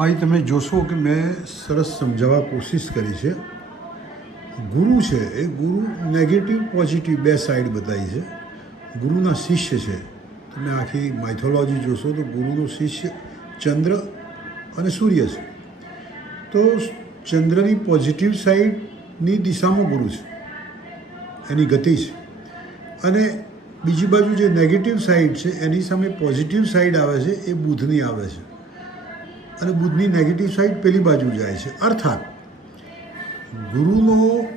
અહીં તમે જોશો કે મેં સરસ સમજાવવા કોશિશ કરી છે. ગુરુ છે એ ગુરુ નેગેટિવ પોઝિટિવ બે સાઈડ બતાવી છે. ગુરુના શિષ્ય છે, તમે આખી માઇથોલોજી જોશો તો ગુરુનો શિષ્ય ચંદ્ર અને સૂર્ય છે. તો ચંદ્રની પોઝિટિવ સાઈડની દિશામાં ગુરુ છે, એની ગતિ છે, અને બીજી બાજુ જે નેગેટિવ સાઈડ છે એની સામે પોઝિટિવ સાઈડ આવે છે એ બુધની આવે છે, અને બુધની નેગેટિવ સાઈડ પેલી બાજુ જાય છે. અર્થાત ગુરુનો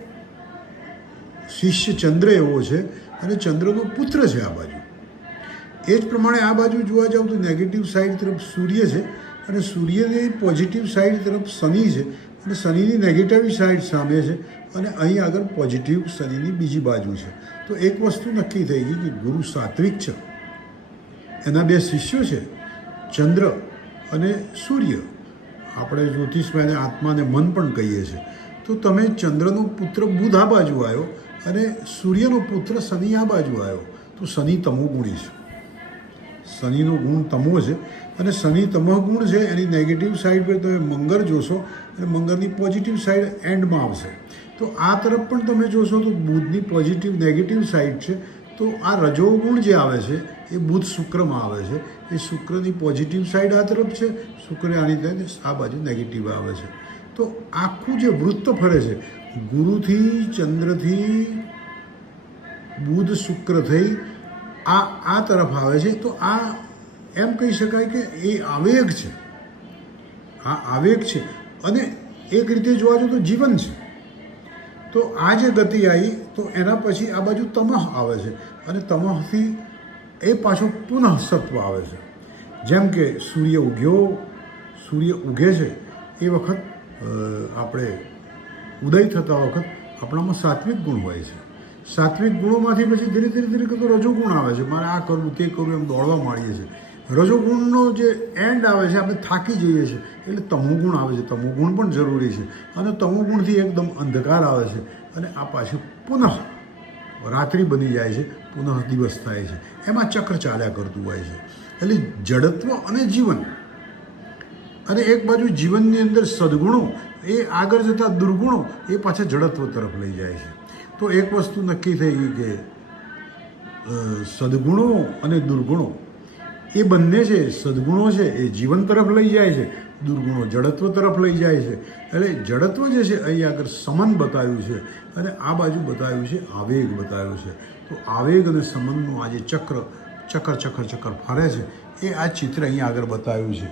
શિષ્ય ચંદ્ર એવો છે અને ચંદ્રનો પુત્ર છે આ બાજુ. એ જ પ્રમાણે આ બાજુ જોવા જાવ તો નેગેટિવ સાઈડ તરફ સૂર્ય છે અને સૂર્યની પોઝિટિવ સાઈડ તરફ શનિ છે, અને શનિની નેગેટિવ સાઈડ સામે છે, અને અહીં આગળ પોઝિટિવ શનિની બીજી બાજુ છે. તો એક વસ્તુ નક્કી થઈ ગઈ કે ગુરુ સાત્વિક છે, એના બે શિષ્યો છે ચંદ્ર અને સૂર્ય. આપણે જ્યોતિષમાં એને આત્માને મન પણ કહીએ છીએ. તો તમે ચંદ્રનો પુત્ર બુધ આ બાજુ આવ્યો અને સૂર્યનો પુત્ર શનિ આ બાજુ આવ્યો, તો શનિ તમોગુણી છે. શનિનો ગુણ તમો છે, અને શનિ તમો ગુણ છે. એની નેગેટિવ સાઈડ પર તમે મંગળ જોશો અને મંગળની પોઝિટિવ સાઈડ એન્ડમાં આવશે. તો આ તરફ પણ તમે જોશો તો બુધની પોઝિટિવ નેગેટિવ સાઈડ છે. તો આ રજોગુણ જે આવે છે એ બુધ શુક્રમાં આવે છે. એ શુક્રની પોઝિટિવ સાઈડ આ તરફ છે, શુક્ર આની તરફ આ બાજુ નેગેટિવ આવે છે. તો આખું જે વૃત્ત ફરે છે ગુરુથી ચંદ્રથી બુધ શુક્ર થઈ આ તરફ આવે છે. તો આ એમ કહી શકાય કે એ આવેગ છે, આ આવેગ છે, અને એક રીતે જોવા જાવ તો જીવન છે. તો આ જે ગતિ આવી તો એના પછી આ બાજુ તમહ આવે છે, અને તમહથી એ પાછું પુનઃ સત્વ આવે છે. જેમ કે સૂર્ય ઉગે છે એ વખત આપણે ઉદય થતા વખત આપણામાં સાત્વિક ગુણ હોય છે. સાત્વિક ગુણોમાંથી પછી ધીરે ધીરે તો રજોગુણ આવે છે. મારે આ કરવું તે કરવું એમ દોડવા માંડીએ છીએ. રજોગુણનો જે એન્ડ આવે છે આપણે થાકી જઈએ છીએ, એટલે તમોગુણ આવે છે. તમોગુણ પણ જરૂરી છે, અને તમોગુણથી એકદમ અંધકાર આવે છે, અને આ પાછું પુનઃ રાત્રિ બની જાય છે, પુનઃ દિવસ થાય છે. એમાં ચક્ર ચાલ્યા કરતું હોય છે. એટલે જડત્વ અને જીવન, અને એક બાજુ જીવનની અંદર સદગુણો એ આગળ જતા દુર્ગુણો એ પાછા જડત્વ તરફ લઈ જાય છે. તો એક વસ્તુ નક્કી થઈ ગઈ કે સદગુણો અને દુર્ગુણો એ બંને છે. સદગુણો છે એ જીવન તરફ લઈ જાય છે, દુર્ગુણો જડત્વ તરફ લઈ જાય છે. એટલે જડત્વ જે છે અહીં આગળ સમન બતાવ્યું છે, અને આ બાજુ બતાવ્યું છે આવેગ બતાવ્યું છે. તો આવેગ અને સમનનું આ જે ચક્ર ફરે છે એ આ ચિત્ર અહીં આગળ બતાવ્યું છે.